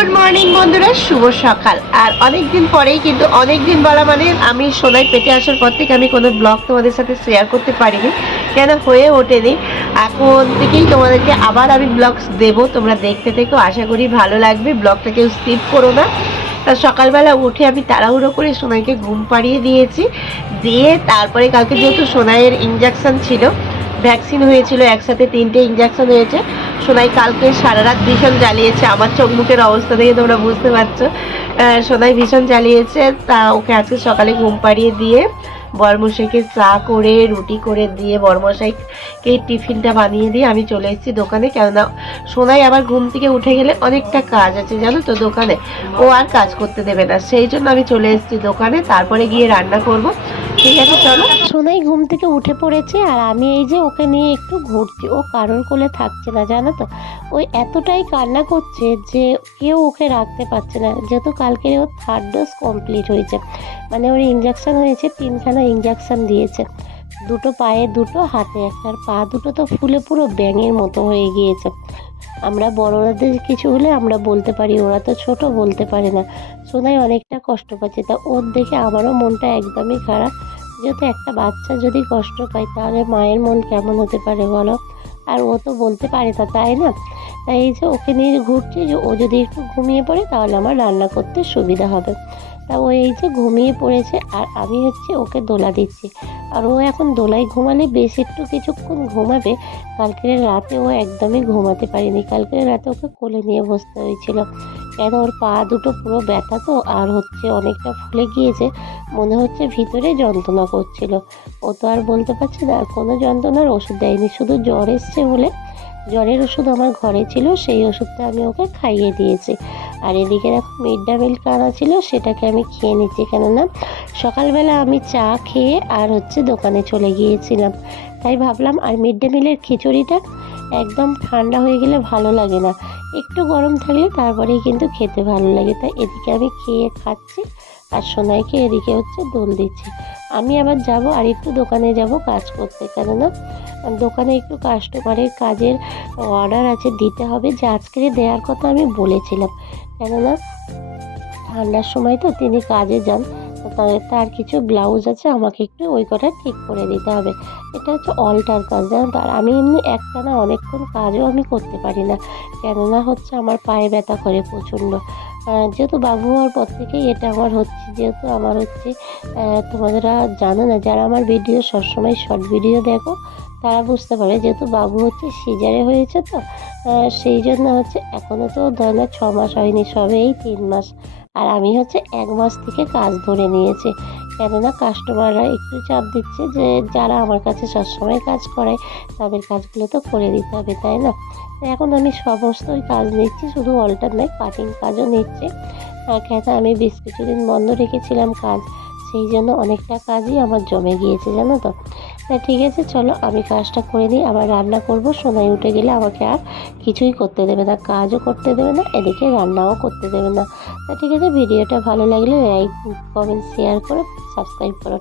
Good morning বন্ধুরা, শুভ সকাল। আর অনেকদিন পরেই, কিন্তু অনেকদিন বলা মানে আমি সোনাই পেটে আসার পর থেকে আমি কোনো ব্লগ তোমাদের সাথে শেয়ার করতে পারিনি, কেন হয়ে ওঠেনি। এখন থেকেই তোমাদেরকে আবার আমি ব্লগস দেবো, তোমরা দেখতে থেকো, আশা করি ভালো লাগবে। ব্লগটা কেউ স্কিপ করো না। তা সকালবেলা উঠে আমি তাড়াহুড়ো করে সোনাইকে ঘুম পাড়িয়ে দিয়েছি, দিয়ে তারপরে কালকে যেহেতু সোনাইয়ের ইঞ্জেকশন ছিল, ভ্যাকসিন হয়েছিল, একসাথে 3টে ইঞ্জেকশন হয়েছে। সোনাই কালকে সারা রাত ভীষণ জ্বালিয়েছে, আমার চোখ মুখের অবস্থা থেকে তোমরা বুঝতে পারছো। সোনাই ভীষণ জ্বালিয়েছে। তা ওকে আজকে সকালে ঘুম পাড়িয়ে দিয়ে বরমশাইকে চা করে রুটি করে দিয়ে বরমশাইকে টিফিনটা বানিয়ে দিয়ে আমি চলে এসেছি দোকানে। কেননা সোনাই আবার ঘুম থেকে উঠে গেলে অনেকটা কাজ আছে জানো তো দোকানে, ও আর কাজ করতে দেবে না, সেই জন্য আমি চলে এসেছি দোকানে। তারপরে গিয়ে রান্না করব। ঠিক আছে চলো। সোনাই ঘুম থেকে উঠে পড়েছে আর আমি এই যে ওকে নিয়ে একটু ঘুরছি। ও কারোর কোলে থাকছে না জানো তো, ওই এতটাই কান্না করছে যে কেউ ওকে রাখতে পারছে না। যেহেতু কালকে ওর 3rd ডোজ কমপ্লিট হয়েছে, মানে ওর ইঞ্জেকশন হয়েছে, 3খানা ইঞ্জেকশন দিয়েছে, 2টো পায়ে 2টো হাতে 1টার পা 2টো তো ফুলে পুরো ব্যাঙের মতো হয়ে গিয়েছে। আমরা বড়দের কিছু হলে আমরা বলতে পারি, ওরা তো ছোট, বলতে পারে না। সোনাই অনেকটা কষ্ট পাচ্ছে, তা ওর দেখে আমারও মনটা একদমই খারাপ। যেহেতু একটা বাচ্চা যদি কষ্ট পায় তাহলে মায়ের মন কেমন হতে পারে বলো। আর ও তো বলতে পারে না, তাই না? তাই এই যে ওকে নিয়ে ঘুরছি, যে ও যদি একটু ঘুমিয়ে পড়ে তাহলে আমার রান্না করতে সুবিধা হবে। তা ও এই যে ঘুমিয়ে পড়েছে আর আমি হচ্ছে ওকে দোলা দিচ্ছি। আর ও এখন দোলায় ঘুমালে বেশ একটু কিছুক্ষণ ঘুমাবে। কালকের রাতে ও একদমই ঘুমাতে পারিনি, কালকের রাতে ওকে কোলে নিয়ে বসতে হয়েছিল। কেন, ওর পা 2টো পুরো ব্যথা তো, আর হচ্ছে অনেকটা ফুলে গিয়েছে, মনে হচ্ছে ভিতরে যন্ত্রণা করছিল। ও তো আর বলতে পারছে না, আর কোনো যন্ত্রণার ওষুধ দেয়নি, শুধু জ্বর এসছে বলে জ্বরের ওষুধ আমার ঘরে ছিল, সেই ওষুধটা আমি ওকে খাইয়ে দিয়েছি। আর এদিকে দেখো মিড ডে মিল আনা ছিল, সেটাকে আমি খেয়ে নিচ্ছি। কেননা সকালবেলা আমি চা খেয়ে আর হচ্ছে দোকানে চলে গিয়েছিলাম, তাই ভাবলাম। আর মিড ডে মিলের খিচুড়িটা একদম ঠান্ডা হয়ে গেলে ভালো লাগে না, একটু গরম থাকলে তারপরেই কিন্তু খেতে ভালো লাগে। তাই এদিকে আমি খেয়ে খাচ্ছি আর সোনাইকে এদিকে হচ্ছে দোল দিচ্ছি। আমি আবার যাব আর একটু দোকানে যাব কাজ করতে, কেননা দোকানে একটু কাস্টমারের কাজের অর্ডার আছে, দিতে হবে, যে আজকে দেওয়ার কথা আমি বলেছিলাম। কেননা ঠান্ডার সময় তো তিনি কাজে যান, তার কিছু ব্লাউজ আছে, আমাকে একটু ওই কটা ঠিক করে দিতে হবে। এটা হচ্ছে অল্টার কাজ জানো তো। আর আমি এমনি একটানা অনেকক্ষণ কাজও আমি করতে পারি না, কেননা হচ্ছে আমার পায়ে ব্যথা করে প্রচণ্ড। যেহেতু বাবু হওয়ার পর থেকেই এটা আমার হচ্ছে। যেহেতু আমার হচ্ছে তোমাদেরা জানো না, যারা আমার ভিডিও সবসময় শর্ট ভিডিও দেখো তারা বুঝতে পারে, যেহেতু বাবু হচ্ছে সিজারে হয়েছে তো, সেই জন্য হচ্ছে এখনও তো ধরে না 6 মাস হয়নি, সবে এই 3 মাস। আর আমি হচ্ছে 1 মাস থেকে কাজ ধরে নিয়েছি, কেননা কাস্টমাররা একটু চাপ দিচ্ছে যে যারা আমার কাছে সবসময় কাজ করায় তাদের কাজগুলো তো করে দিতে হবে, তাই না? এখন আমি সমস্তই কাজ নিচ্ছি, শুধু অল্টার নয়, কাটিং কাজও নিচ্ছি। কেন, আমি বেশ কিছুদিন বন্ধ রেখেছিলাম কাজ, সেই জন্য অনেকটা কাজই আমার জমে গিয়েছে জানো তো। তা ঠিক আছে চলো, আমি কাজটা করে নিই, আবার রান্না করব। সোনাই উঠে গেলে আমাকে আর কিছুই করতে দেবে না, কাজও করতে দেবে না, এদিকে রান্নাও করতে দেবে না। তা ঠিক আছে, ভিডিওটা ভালো লাগলে লাইক, কমেন্ট, শেয়ার করে সাবস্ক্রাইব করো।